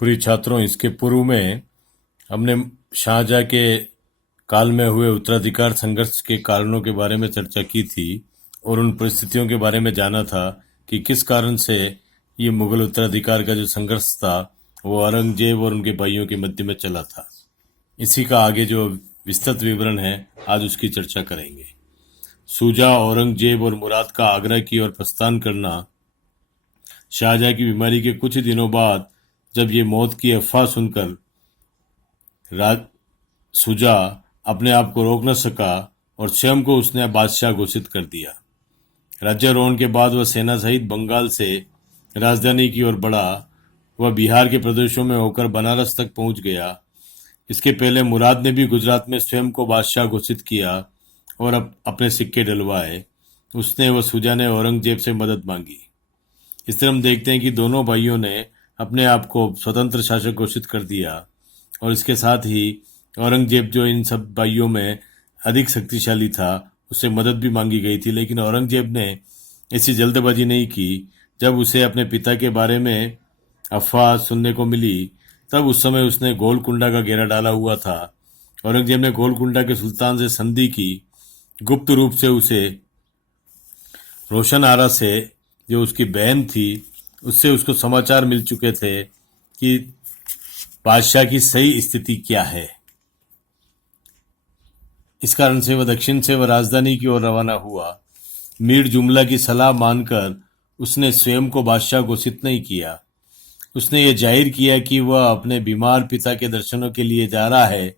प्रिय छात्रों, इसके पूर्व में हमने शाहजहाँ के काल में हुए उत्तराधिकार संघर्ष के कारणों के बारे में चर्चा की थी और उन परिस्थितियों के बारे में जाना था कि किस कारण से ये मुगल उत्तराधिकार का जो संघर्ष था वो औरंगजेब और उनके भाइयों के मध्य में चला था। इसी का आगे जो विस्तृत विवरण है आज उसकी चर्चा करेंगे। शुजा, औरंगजेब और मुराद का आगरा की ओर प्रस्थान करना। शाहजहाँ की बीमारी के कुछ ही दिनों बाद जब ये मौत की अफवाह सुनकर राज शुजा अपने आप को रोक न सका और स्वयं को उसने बादशाह घोषित कर दिया। राज्यारोहण के बाद वह सेना सहित बंगाल से राजधानी की ओर बढ़ा। वह बिहार के प्रदेशों में होकर बनारस तक पहुंच गया। इसके पहले मुराद ने भी गुजरात में स्वयं को बादशाह घोषित किया और अपने सिक्के डलवाए। उसने व शुजा ने औरंगजेब से मदद मांगी। इस तरह हम देखते हैं कि दोनों भाइयों ने अपने आप को स्वतंत्र शासक घोषित कर दिया और इसके साथ ही औरंगजेब, जो इन सब भाइयों में अधिक शक्तिशाली था, उससे मदद भी मांगी गई थी। लेकिन औरंगजेब ने ऐसी जल्दबाजी नहीं की। जब उसे अपने पिता के बारे में अफवाह सुनने को मिली तब उस समय उसने गोलकुंडा का घेरा डाला हुआ था। औरंगजेब ने गोलकुंडा के सुल्तान से संधि की। गुप्त रूप से उसे रोशन आरा से, जो उसकी बहन थी, उससे उसको समाचार मिल चुके थे कि बादशाह की सही स्थिति क्या है। इस कारण से वह दक्षिण से वह राजधानी की ओर रवाना हुआ। मीर जुमला की सलाह मानकर उसने स्वयं को बादशाह घोषित नहीं किया। उसने ये जाहिर किया कि वह अपने बीमार पिता के दर्शनों के लिए जा रहा है।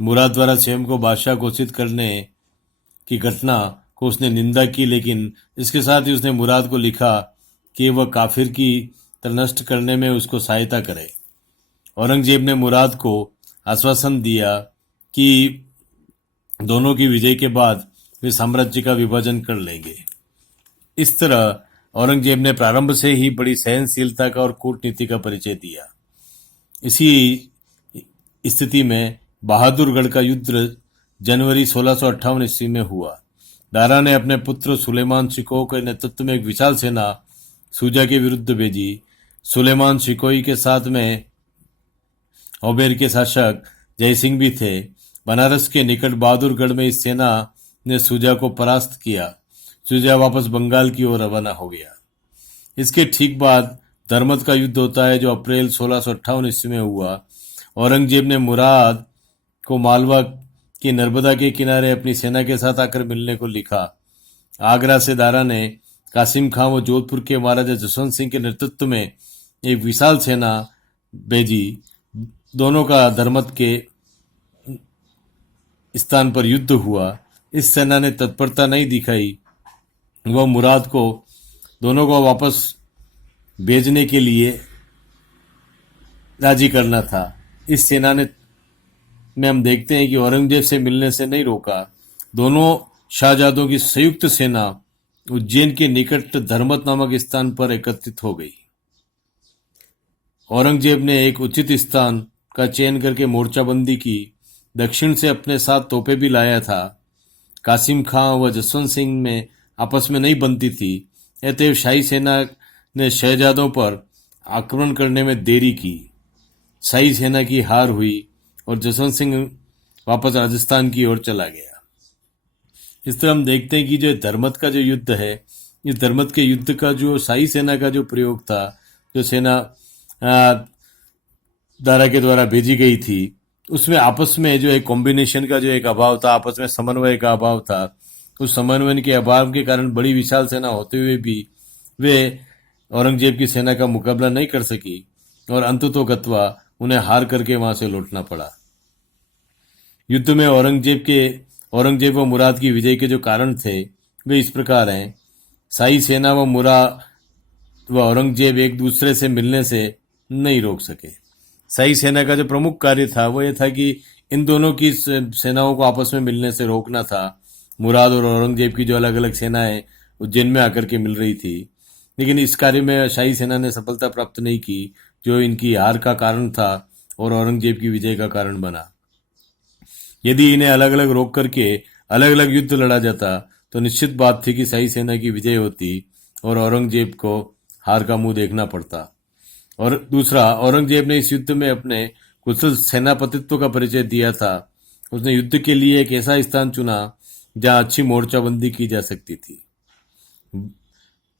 मुराद द्वारा स्वयं को बादशाह घोषित करने की घटना को उसने निंदा की, लेकिन इसके साथ ही उसने मुराद को लिखा कि वह काफिर की तरह नष्ट करने में उसको सहायता करे। औरंगजेब ने मुराद को आश्वासन दिया कि दोनों की विजय के बाद वे साम्राज्य का विभाजन कर लेंगे। इस तरह औरंगजेब ने प्रारंभ से ही बड़ी सहनशीलता का और कूटनीति का परिचय दिया। इसी स्थिति में बहादुरगढ़ का युद्ध जनवरी 1658 ईस्वी में हुआ। दारा ने अपने पुत्र सुलेमान शिकोह के नेतृत्व में एक विशाल सेना शुजा के विरुद्ध भेजी। सुलेमान शिकोही के साथ में औबेर के शासक जयसिंह भी थे। बनारस के निकट बहादुरगढ़ में इस सेना ने शुजा को परास्त किया। शुजा वापस बंगाल की ओर रवाना हो गया। इसके ठीक बाद धर्मत का युद्ध होता है, जो अप्रैल 1658 ईस्वी में हुआ। औरंगजेब ने मुराद को मालवा की नर्मदा के किनारे अपनी सेना के साथ आकर मिलने को लिखा। आगरा से दारा ने कासिम खां व जोधपुर के महाराजा जसवंत सिंह के नेतृत्व में एक विशाल सेना भेजी। दोनों का धर्मत के स्थान पर युद्ध हुआ। इस सेना ने तत्परता नहीं दिखाई। वह मुराद को दोनों को वापस भेजने के लिए राजी करना था। इस सेना ने में हम देखते हैं कि औरंगजेब से मिलने से नहीं रोका। दोनों शाहजादों की संयुक्त सेना उज्जैन के निकट धर्मत नामक स्थान पर एकत्रित हो गई। औरंगजेब ने एक उचित स्थान का चयन करके मोर्चाबंदी की। दक्षिण से अपने साथ तोपें भी लाया था। कासिम खां व जसवंत सिंह में आपस में नहीं बनती थी। अतएव शाही सेना ने शहजादों पर आक्रमण करने में देरी की। शाही सेना की हार हुई और जसवंत सिंह वापस राजस्थान की ओर चला गया। इस तरह हम देखते हैं कि जो धर्मत का जो युद्ध है, इस धर्मत के युद्ध का जो शाही सेना का जो प्रयोग था, जो सेना दारा के द्वारा भेजी गई थी, उसमें आपस में जो एक कॉम्बिनेशन का जो एक अभाव था, आपस में समन्वय का अभाव था। उस समन्वय के अभाव के कारण बड़ी विशाल सेना होते हुए भी वे औरंगजेब की सेना का मुकाबला नहीं कर सकी और अंततोगत्वा उन्हें हार करके वहां से लौटना पड़ा। युद्ध में औरंगजेब व मुराद की विजय के जो कारण थे वे इस प्रकार हैं। शाही सेना व मुराद व औरंगजेब एक दूसरे से मिलने से नहीं रोक सके। शाही सेना का जो प्रमुख कार्य था वो ये था कि इन दोनों की सेनाओं को आपस में मिलने से रोकना था। मुराद और औरंगजेब की जो अलग अलग सेनाएं उज्जैन में आकर के मिल रही थी, लेकिन इस कार्य में शाही सेना ने सफलता प्राप्त नहीं की, जो इनकी हार का कारण था और औरंगजेब की विजय का कारण बना। यदि इन्हें अलग अलग रोक करके अलग अलग युद्ध लड़ा जाता तो निश्चित बात थी कि शाही सेना की विजय होती और औरंगजेब को हार का मुंह देखना पड़ता। और दूसरा, औरंगजेब ने इस युद्ध में अपने कुशल सेनापतित्व का परिचय दिया था। उसने युद्ध के लिए एक ऐसा स्थान चुना जहां अच्छी मोर्चाबंदी की जा सकती थी।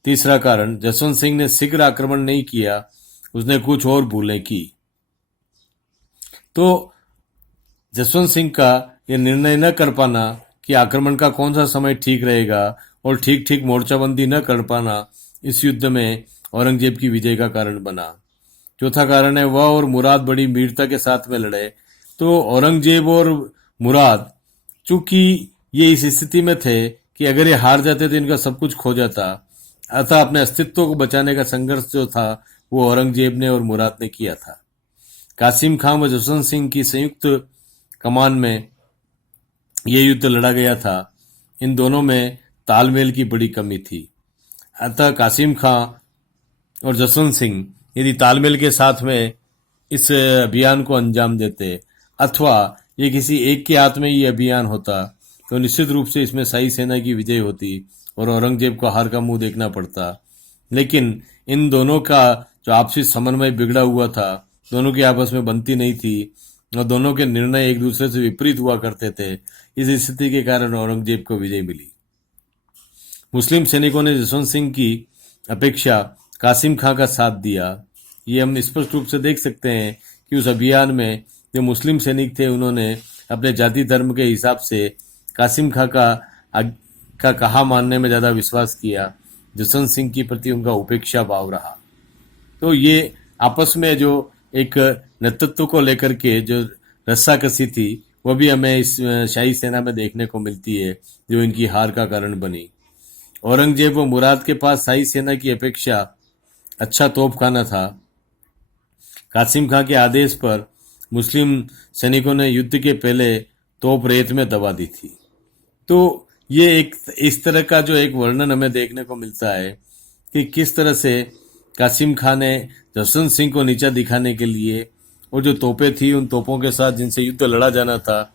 तीसरा कारण, जसवंत सिंह ने शीघ्र आक्रमण नहीं किया, उसने कुछ और भूलें की। तो जसवंत सिंह का यह निर्णय न कर पाना कि आक्रमण का कौन सा समय ठीक रहेगा और ठीक ठीक मोर्चाबंदी न कर पाना इस युद्ध में औरंगजेब की विजय का कारण बना। चौथा कारण है, वह और मुराद बड़ी वीरता के साथ में लड़े। तो औरंगजेब और मुराद, चूंकि ये इस स्थिति में थे कि अगर ये हार जाते तो इनका सब कुछ खो जाता, अतः अपने अस्तित्व को बचाने का संघर्ष जो था वो औरंगजेब ने और मुराद ने किया था। कासिम खां व जसवंत सिंह की संयुक्त कमान में यह युद्ध लड़ा गया था। इन दोनों में तालमेल की बड़ी कमी थी। अतः कासिम खां और जसवंत सिंह यदि तालमेल के साथ में इस अभियान को अंजाम देते अथवा ये किसी एक के हाथ में ये अभियान होता तो निश्चित रूप से इसमें शाही सेना की विजय होती और औरंगजेब को हार का मुंह देखना पड़ता। लेकिन इन दोनों का जो आपसी समन्वय बिगड़ा हुआ था, दोनों की आपस में बनती नहीं थी और दोनों के निर्णय एक दूसरे से विपरीत हुआ करते थे। इस स्थिति के कारण औरंगजेब को विजय मिली। मुस्लिम सैनिकों ने जसवंत सिंह की अपेक्षा कासिम खां का साथ दिया। ये हम स्पष्ट रूप से देख सकते हैं कि उस अभियान में जो मुस्लिम सैनिक थे उन्होंने अपने जाति धर्म के हिसाब से कासिम खां का कहा मानने में ज़्यादा विश्वास किया। जसवंत सिंह की प्रति उनका उपेक्षा भाव रहा। तो ये आपस में जो एक नेतृत्व को लेकर के जो रस्साकसी थी वह भी हमें इस शाही सेना में देखने को मिलती है, जो इनकी हार का कारण बनी। औरंगजेब व मुराद के पास शाही सेना की अपेक्षा अच्छा तोपखाना था। कासिम खां के आदेश पर मुस्लिम सैनिकों ने युद्ध के पहले तोप रेत में दबा दी थी। तो ये एक इस तरह का जो एक वर्णन हमें देखने को मिलता है कि किस तरह से कासिम खां ने जसवंत सिंह को नीचा दिखाने के लिए और जो तोपें थी उन तोपों के साथ जिनसे युद्ध लड़ा जाना था,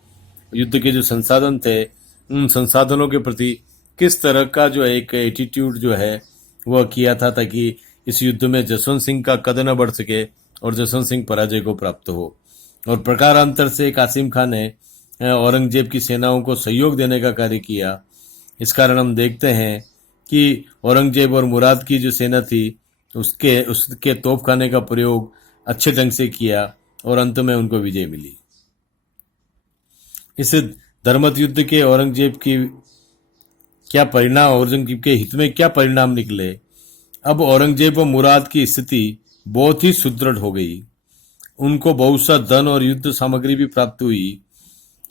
युद्ध के जो संसाधन थे, उन संसाधनों के प्रति किस तरह का जो एक एटीट्यूड जो है वह किया था ताकि इस युद्ध में जसवंत सिंह का कद न बढ़ सके और जसवंत सिंह पराजय को प्राप्त हो। और प्रकारांतर से कासिम खां ने औरंगजेब की सेनाओं को सहयोग देने का कार्य किया। इस कारण हम देखते हैं कि औरंगजेब और मुराद की जो सेना थी उसके तोपखाने का प्रयोग अच्छे ढंग से किया और अंत में उनको विजय मिली। इस धर्मत युद्ध के औरंगजेब की क्या परिणाम, औरंगजेब के हित में क्या परिणाम निकले। अब औरंगजेब व मुराद की स्थिति बहुत ही सुदृढ़ हो गई। उनको बहुत सा धन और युद्ध सामग्री भी प्राप्त हुई।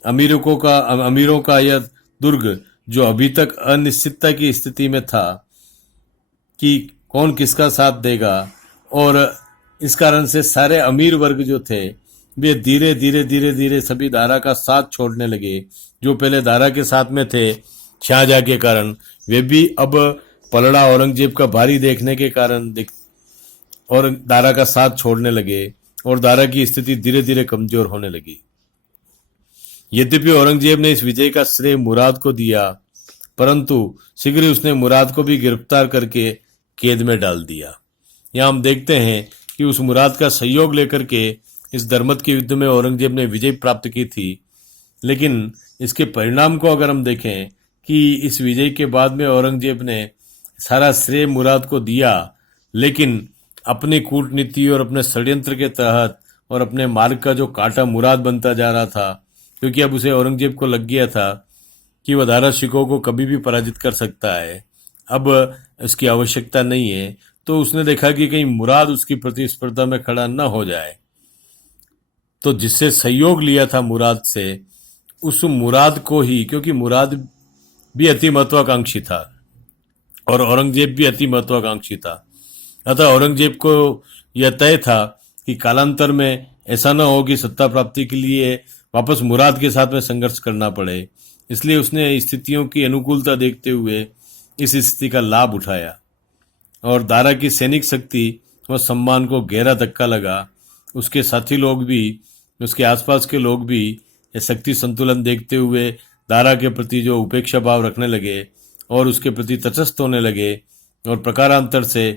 अमीरों का यह दुर्ग जो अभी तक अनिश्चितता की स्थिति में था कि कौन किसका साथ देगा, और इस कारण से सारे अमीर वर्ग जो थे वे धीरे धीरे सभी दारा का साथ छोड़ने लगे। जो पहले दारा के साथ में थे शाहजहां के कारण, वे भी अब पलड़ा औरंगजेब का भारी देखने के कारण और दारा का साथ छोड़ने लगे और दारा की स्थिति धीरे धीरे कमजोर होने लगी। यद्यपि औरंगजेब ने इस विजय का श्रेय मुराद को दिया, परंतु शीघ्र ही उसने मुराद को भी गिरफ्तार करके कैद में डाल दिया। यहाँ हम देखते हैं कि उस मुराद का सहयोग लेकर के इस धर्मत के युद्ध में औरंगजेब ने विजय प्राप्त की थी। लेकिन इसके परिणाम को अगर हम देखें कि इस विजय के बाद में औरंगजेब ने सारा श्रेय मुराद को दिया, लेकिन अपनी कूटनीति और अपने षड्यंत्र के तहत और अपने मार्ग का जो कांटा मुराद बनता जा रहा था, क्योंकि अब उसे औरंगजेब को लग गया था कि वह दारा शिकोह को कभी भी पराजित कर सकता है, अब इसकी आवश्यकता नहीं है। तो उसने देखा कि कहीं मुराद उसकी प्रतिस्पर्धा में खड़ा न हो जाए, तो जिससे सहयोग लिया था मुराद से, उस मुराद को ही, क्योंकि मुराद भी अति महत्वाकांक्षी था और औरंगजेब भी अति महत्वाकांक्षी था, अतः औरंगजेब को यह तय था कि कालांतर में ऐसा न हो कि सत्ता प्राप्ति के लिए वापस मुराद के साथ में संघर्ष करना पड़े। इसलिए उसने स्थितियों की अनुकूलता देखते हुए इस स्थिति का लाभ उठाया और दारा की सैनिक शक्ति व सम्मान को गहरा धक्का लगा। उसके साथी लोग भी, उसके आसपास के लोग भी यह शक्ति संतुलन देखते हुए दारा के प्रति जो उपेक्षा भाव रखने लगे और उसके प्रति तटस्थ होने लगे और प्रकारांतर से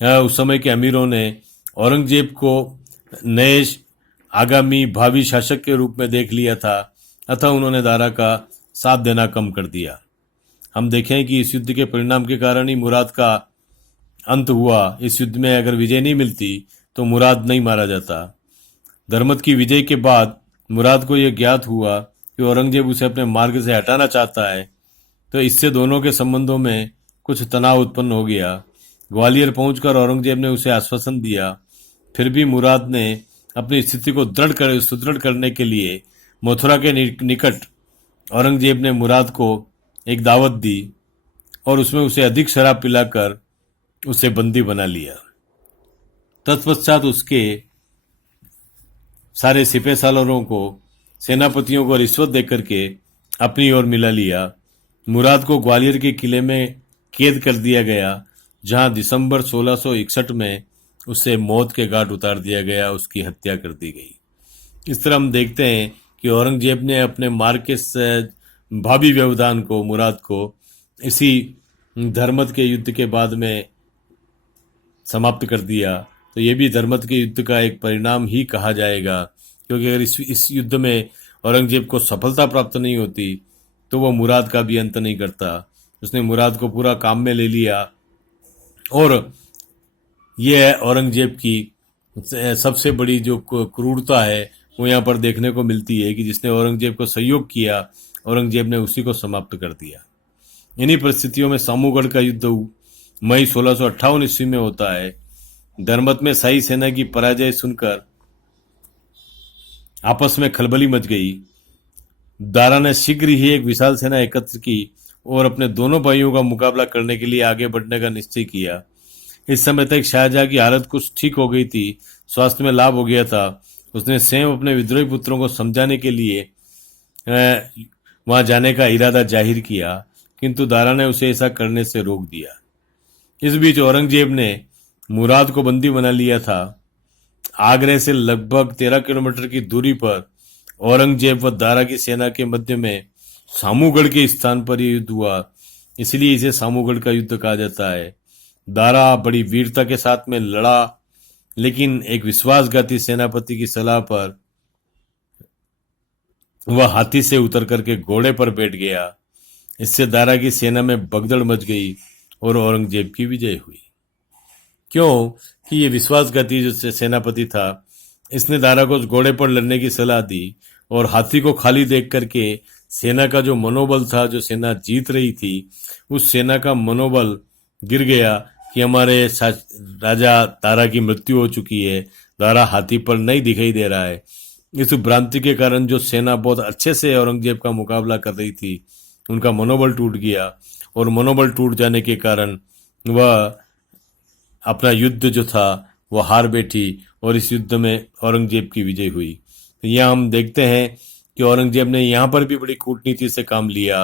उस समय के अमीरों ने औरंगजेब को नए आगामी भावी शासक के रूप में देख लिया था, अतः उन्होंने दारा का साथ देना कम कर दिया। हम देखें कि इस युद्ध के परिणाम के कारण ही मुराद का अंत हुआ। इस युद्ध में अगर विजय नहीं मिलती तो मुराद नहीं मारा जाता। धर्मत की विजय के बाद मुराद को यह ज्ञात हुआ कि औरंगजेब उसे अपने मार्ग से हटाना चाहता है, तो इससे दोनों के संबंधों में कुछ तनाव उत्पन्न हो गया। ग्वालियर पहुंचकर औरंगजेब ने उसे आश्वासन दिया। फिर भी मुराद ने अपनी स्थिति को सुदृढ़ करने के लिए मथुरा के निकट औरंगजेब ने मुराद को एक दावत दी और उसमें उसे अधिक शराब पिलाकर उसे बंदी बना लिया। तत्पश्चात उसके सारे सिपह सालारों को, सेनापतियों को रिश्वत देकर के अपनी ओर मिला लिया। मुराद को ग्वालियर के किले में कैद कर दिया गया, जहां दिसंबर 1661 में उसे मौत के घाट उतार दिया गया, उसकी हत्या कर दी गई। इस तरह हम देखते हैं कि औरंगजेब ने अपने मार्ग के भावी व्यवधान को, मुराद को, इसी धर्मत के युद्ध के बाद में समाप्त कर दिया। तो ये भी धर्मत के युद्ध का एक परिणाम ही कहा जाएगा, क्योंकि अगर इस युद्ध में औरंगजेब को सफलता प्राप्त नहीं होती तो वह मुराद का भी अंत नहीं करता। उसने मुराद को पूरा काम में ले लिया और यह औरंगजेब की सबसे बड़ी जो क्रूरता है वो यहाँ पर देखने को मिलती है कि जिसने औरंगजेब को सहयोग किया, औरंगजेब ने उसी को समाप्त कर दिया। इन्हीं परिस्थितियों में सामूगढ़ का युद्ध मई 1658 ईस्वी में होता है। धर्मत में शाही सेना की पराजय सुनकर आपस में खलबली मच गई। दारा ने शीघ्र ही एक विशाल सेना एकत्र की और अपने दोनों भाइयों का मुकाबला करने के लिए आगे बढ़ने का निश्चय किया। इस समय तक शाहजहां की हालत कुछ ठीक हो गई थी, स्वास्थ्य में लाभ हो गया था। उसने स्वयं अपने विद्रोही पुत्रों को समझाने के लिए वहां जाने का इरादा जाहिर किया, किंतु दारा ने उसे ऐसा करने से रोक दिया। इस बीच औरंगजेब ने मुराद को बंदी बना लिया था। आगरे से लगभग 13 किलोमीटर की दूरी पर औरंगजेब व दारा की सेना के मध्य में सामूगढ़ के स्थान पर यह युद्ध हुआ, इसलिए इसे सामूगढ़ का युद्ध कहा जाता है। दारा बड़ी वीरता के साथ में लड़ा, लेकिन एक विश्वासघाती सेनापति की सलाह पर वह हाथी से उतर करके घोड़े पर बैठ गया। इससे दारा की सेना में भगदड़ मच गई और औरंगजेब की विजय हुई। क्यों कि ये विश्वासघाती जो सेनापति था, इसने दारा को घोड़े पर लड़ने की सलाह दी और हाथी को खाली देख करके सेना का जो मनोबल था, जो सेना जीत रही थी, उस सेना का मनोबल गिर गया कि हमारे राजा दारा की मृत्यु हो चुकी है, दारा हाथी पर नहीं दिखाई दे रहा है। इस भ्रांति के कारण जो सेना बहुत अच्छे से औरंगजेब का मुकाबला कर रही थी, उनका मनोबल टूट गया और मनोबल टूट जाने के कारण वह अपना युद्ध जो था वह हार बैठी और इस युद्ध में औरंगजेब की विजय हुई। तो यहाँ हम देखते हैं कि औरंगजेब ने यहाँ पर भी बड़ी कूटनीति से काम लिया।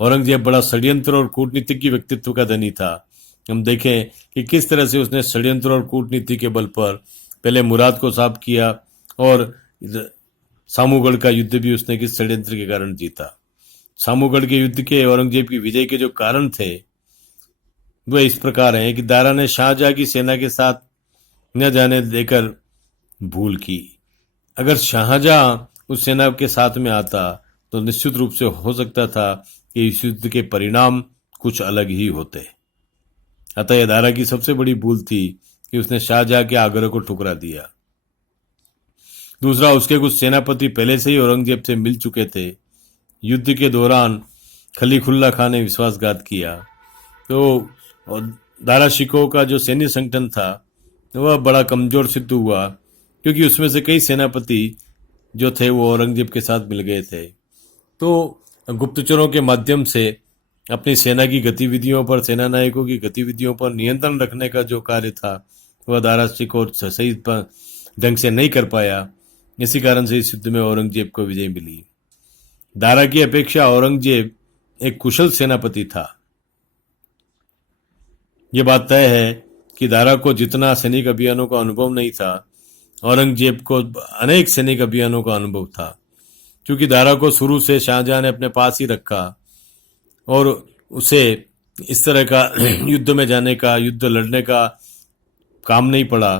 औरंगजेब बड़ा षड्यंत्र और कूटनीतिज्ञ व्यक्तित्व का धनी था। हम देखें कि किस तरह से उसने षड्यंत्र और कूटनीति के बल पर पहले मुराद को साफ किया और सामूगढ़ का युद्ध भी उसने किस षड्यंत्र के कारण जीता। सामूगढ़ के युद्ध के औरंगजेब की विजय के जो कारण थे वह इस प्रकार हैं कि दारा ने शाहजहां की सेना के साथ न जाने देकर भूल की। अगर शाहजहां उस सेना के साथ में आता तो निश्चित रूप से हो सकता था कि इस युद्ध के परिणाम कुछ अलग ही होते। अतः यह दारा की सबसे बड़ी भूल थी कि उसने शाहजहां के आग्रह को ठुकरा दिया। दूसरा, उसके कुछ सेनापति पहले से ही औरंगजेब से मिल चुके थे। युद्ध के दौरान खलीफुल्ला खान ने विश्वासघात किया, तो दारा शिकोह का जो सैन्य संगठन था वह बड़ा कमजोर सिद्ध हुआ, क्योंकि उसमें से कई सेनापति जो थे वो औरंगजेब के साथ मिल गए थे। तो गुप्तचरों के माध्यम से अपनी सेना की गतिविधियों पर, सेना नायकों की गतिविधियों पर नियंत्रण रखने का जो कार्य था वह दारा शिकोह सही ढंग से नहीं कर पाया। इसी कारण से इस युद्ध में औरंगजेब को विजय मिली। दारा की अपेक्षा औरंगजेब एक कुशल सेनापति था। यह बात तय है कि दारा को जितना सैनिक अभियानों का अनुभव नहीं था, औरंगजेब को अनेक सैनिक अभियानों का अनुभव था। क्योंकि दारा को शुरू से शाहजहां ने अपने पास ही रखा और उसे इस तरह का युद्ध में जाने का, युद्ध लड़ने का काम नहीं पड़ा।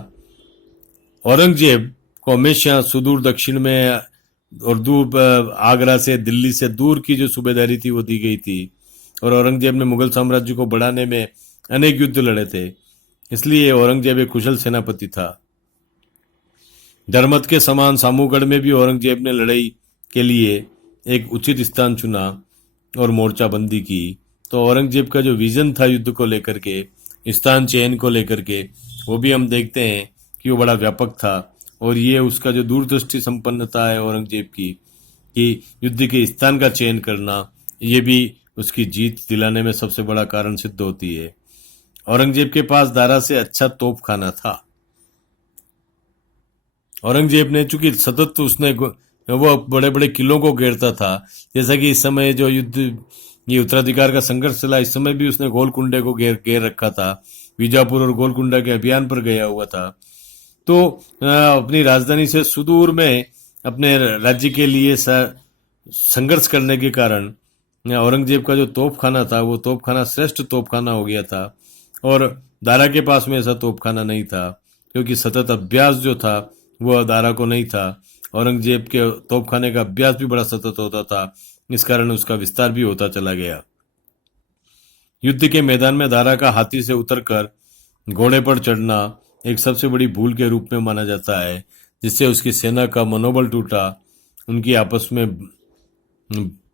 औरंगजेब को हमेशा सुदूर दक्षिण में और दूर आगरा से, दिल्ली से दूर की जो सूबेदारी थी वो दी गई थी। और औरंगजेब ने मुगल साम्राज्य को बढ़ाने में अनेक युद्ध लड़े थे, इसलिए औरंगजेब एक कुशल सेनापति था। धर्मत के समान सामूगढ़ में भी औरंगजेब ने लड़ाई के लिए एक उचित स्थान चुना और मोर्चाबंदी की। तो औरंगजेब का जो विजन था युद्ध को लेकर के, स्थान चयन को लेकर के, वो भी हम देखते हैं कि वो बड़ा व्यापक था। और ये उसका जो दूरदृष्टि संपन्नता है औरंगजेब की, कि युद्ध के स्थान का चयन करना, ये भी उसकी जीत दिलाने में सबसे बड़ा कारण सिद्ध होती है। औरंगजेब के पास दारा से अच्छा तोपखाना था। औरंगजेब ने चूंकि सतत वो बड़े बड़े किलों को घेरता था, जैसा कि इस समय जो युद्ध, ये उत्तराधिकार का संघर्ष चला, इस समय भी उसने गोलकुंडे को घेर रखा था, बीजापुर और गोलकुंडा के अभियान पर गया हुआ था। तो अपनी राजधानी से सुदूर में अपने राज्य के लिए संघर्ष करने के कारण औरंगजेब का जो तोपखाना था, वो तोपखाना श्रेष्ठ तोपखाना हो गया था। और दारा के पास में ऐसा तोपखाना नहीं था, क्योंकि सतत अभ्यास जो था वो दारा को नहीं था। औरंगजेब के तोपखाने का अभ्यास भी बड़ा सतत होता था, इस कारण उसका विस्तार भी होता चला गया। युद्ध के मैदान में दारा का हाथी से उतरकर घोड़े पर चढ़ना एक सबसे बड़ी भूल के रूप में माना जाता है, जिससे उसकी सेना का मनोबल टूटा, उनकी आपस में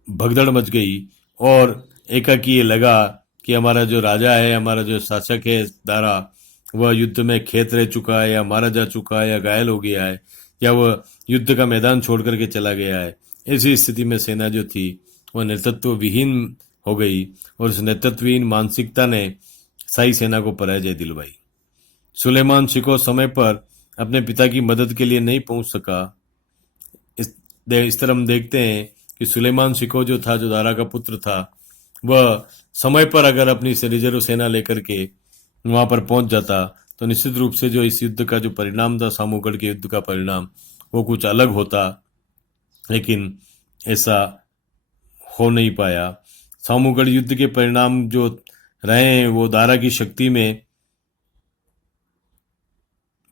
भगदड़ मच गई और एकाएक ये लगा कि हमारा जो राजा है, हमारा जो शासक है दारा, वह युद्ध में खेत रह चुका है, या मारा जा चुका है, या घायल हो गया है, या वह युद्ध का मैदान छोड़ करके चला गया है। ऐसी स्थिति में सेना जो थी वह नेतृत्व विहीन हो गई, और उस नेतृत्वहीन मानसिकता ने शाही सेना को पराजय दिलवाई। सुलेमान शिको समय पर अपने पिता की मदद के लिए नहीं पहुंच सका। इस तरह हम देखते हैं कि सुलेमान शिको जो था, जो दारा का पुत्र था, वह समय पर अगर अपनी रिजर्व सेना लेकर के वहां पर पहुंच जाता तो निश्चित रूप से जो इस युद्ध का जो परिणाम था, सामूगढ़ के युद्ध का परिणाम, वो कुछ अलग होता। लेकिन ऐसा हो नहीं पाया। सामूगढ़ युद्ध के परिणाम जो रहे हैं वो दारा की शक्ति में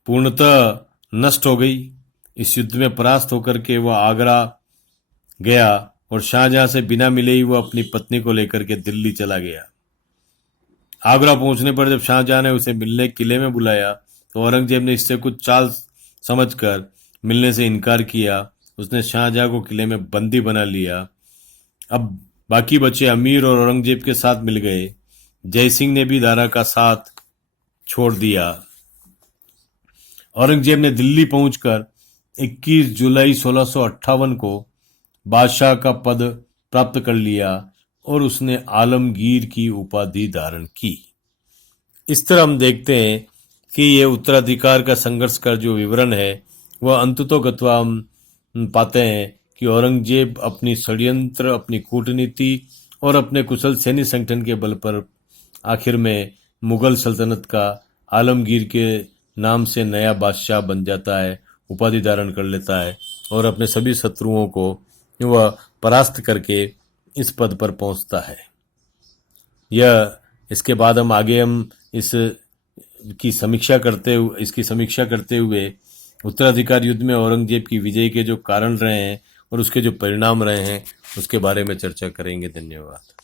पूर्णतः नष्ट हो गई। इस युद्ध में परास्त होकर के वह आगरा गया और शाहजहां से बिना मिले ही वह अपनी पत्नी को लेकर के दिल्ली चला गया। आगरा पहुंचने पर जब शाहजहां ने उसे मिलने किले में बुलाया तो औरंगजेब ने इससे कुछ चाल समझकर मिलने से इनकार किया। उसने शाहजहां को किले में बंदी बना लिया। अब बाकी बचे अमीर और औरंगजेब के साथ मिल गए। जयसिंह ने भी दारा का साथ छोड़ दिया। औरंगजेब ने दिल्ली पहुंचकर 21 जुलाई 1658 को बादशाह का पद प्राप्त कर लिया और उसने आलमगीर की उपाधि धारण की। इस तरह हम देखते हैं कि ये उत्तराधिकार का संघर्ष का जो विवरण है वह अंततोगत्वा हम पाते हैं कि औरंगजेब अपनी षड्यंत्र, अपनी कूटनीति और अपने कुशल सैन्य संगठन के बल पर आखिर में मुगल सल्तनत का आलमगीर के नाम से नया बादशाह बन जाता है, उपाधि धारण कर लेता है और अपने सभी शत्रुओं को वह परास्त करके इस पद पर पहुंचता है। इसके बाद हम इसकी समीक्षा करते हुए उत्तराधिकार युद्ध में औरंगजेब की विजय के जो कारण रहे हैं और उसके जो परिणाम रहे हैं उसके बारे में चर्चा करेंगे। धन्यवाद।